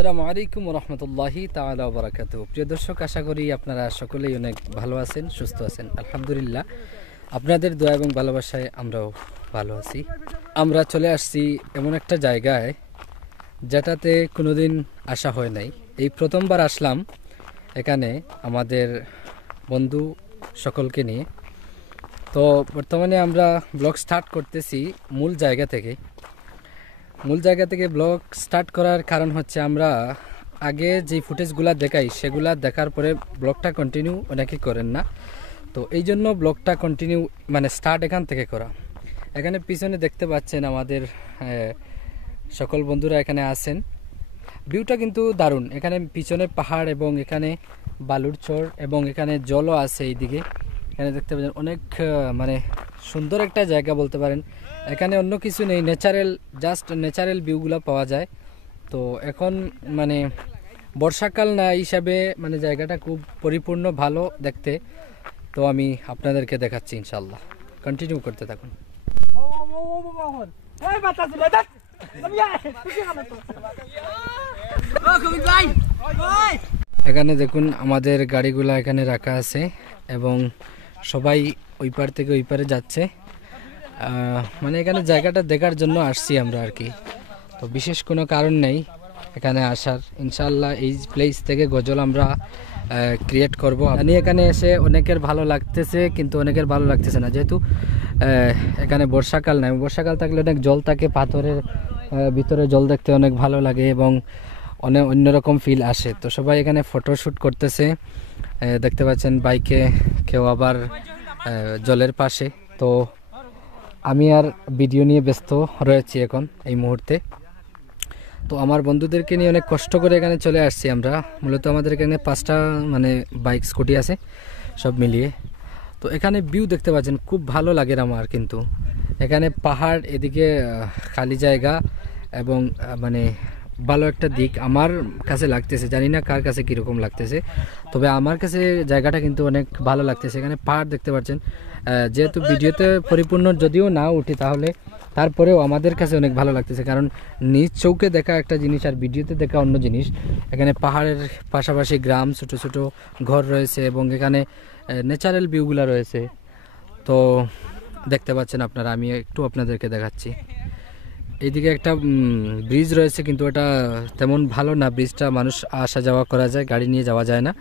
আসসালামু আলাইকুম রহমতুল্লাহি তাআলা ওয়া বারাকাতুহু। প্রিয় দর্শক, আশা করি আপনারা সকলেই অনেক ভালো আছেন, সুস্থ আছেন। আলহামদুলিল্লাহ, আপনাদের দোয়া এবং ভালোবাসায় আমরাও ভালো আছি। আমরা চলে আসছি এমন একটা জায়গায় যেটাতে কোনোদিন আসা হয় নাই। এই প্রথমবার আসলাম এখানে আমাদের বন্ধু সকলকে নিয়ে। তো বর্তমানে আমরা ব্লগ স্টার্ট করতেছি মূল জায়গা থেকে ব্লগ স্টার্ট করার কারণ হচ্ছে আমরা আগে যে ফুটেজগুলো দেখাই সেগুলা দেখার পরে ব্লগটা কন্টিনিউ অনেকেই করেন না। তো এই জন্য ব্লগটা কন্টিনিউ স্টার্ট এখান থেকে করা। এখানে পিছনে দেখতে পাচ্ছেন আমাদের সকল বন্ধুরা এখানে আছেন। ভিউটা কিন্তু দারুণ। এখানে পিছনে পাহাড় এবং এখানে বালুর চর এবং এখানে জলও আছে। এইদিকে এখানে দেখতে পাচ্ছেন অনেক সুন্দর একটা জায়গা বলতে পারেন। এখানে অন্য কিছু নেই, জাস্ট ন্যাচারাল ভিউগুলো পাওয়া যায়। তো এখন বর্ষাকাল না হিসাবে জায়গাটা খুব পরিপূর্ণ ভালো দেখতে। তো আমি আপনাদেরকে দেখাচ্ছি, ইনশাল্লাহ কন্টিনিউ করতে থাকুন। এখানে দেখুন আমাদের গাড়িগুলা এখানে রাখা আছে এবং সবাই ওই পার থেকে ওই পারে যাচ্ছে। এখানে জায়গাটা দেখার জন্য আসছি আমরা আর কি। তো বিশেষ কোনো কারণ নেই এখানে আসার। ইনশাল্লাহ এই প্লেস থেকে গজল আমরা ক্রিয়েট করব। আমি এখানে এসে অনেকের ভালো লাগতেছে, কিন্তু অনেকের ভালো লাগতেছে না, যেহেতু এখানে বর্ষাকাল নাই। বর্ষাকাল থাকলে অনেক জল থাকে, পাথরের ভিতরে জল দেখতে অনেক ভালো লাগে এবং অনেক অন্যরকম ফিল আসে। তো সবাই এখানে ফটোশ্যুট করতেছে, দেখতে পাচ্ছেন বাইকে, কেউ আবার জলের পাশে। তো আমি আর ভিডিও নিয়ে ব্যস্ত রয়েছি এখন এই মুহূর্তে। তো আমার বন্ধুদেরকে নিয়ে অনেক কষ্ট করে এখানে চলে আসছি আমরা। মূলত আমাদের এখানে 5টা বাইক স্কুটি আছে সব মিলিয়ে। তো এখানে ভিউ দেখতে পাচ্ছেন, খুব ভালো লাগে আমার। কিন্তু এখানে পাহাড়, এদিকে খালি জায়গা এবং ভালো একটা দিক আমার কাছে লাগতেছে। জানি না কার কাছে কীরকম লাগতেছে, তবে আমার কাছে জায়গাটা কিন্তু অনেক ভালো লাগতেছে। এখানে পাহাড় দেখতে পাচ্ছেন, যেহেতু ভিডিওতে পরিপূর্ণ যদিও না উঠি তাহলে তারপরেও আমাদের কাছে অনেক ভালো লাগতেছে, কারণ নিজ চৌকে দেখা একটা জিনিস আর ভিডিওতে দেখা অন্য জিনিস। এখানে পাহাড়ের পাশাপাশি গ্রাম, ছোট ছোট ঘর রয়েছে এবং এখানে ন্যাচারাল ভিউগুলো রয়েছে। তো দেখতে পাচ্ছেন আপনারা, আমি একটু আপনাদেরকে দেখাচ্ছি। এইদিকে একটা ব্রিজ রয়েছে, কিন্তু এটা তেমন ভালো না। ব্রিজটা মানুষ আসা যাওয়া করা যায়, গাড়ি নিয়ে যাওয়া যায় না।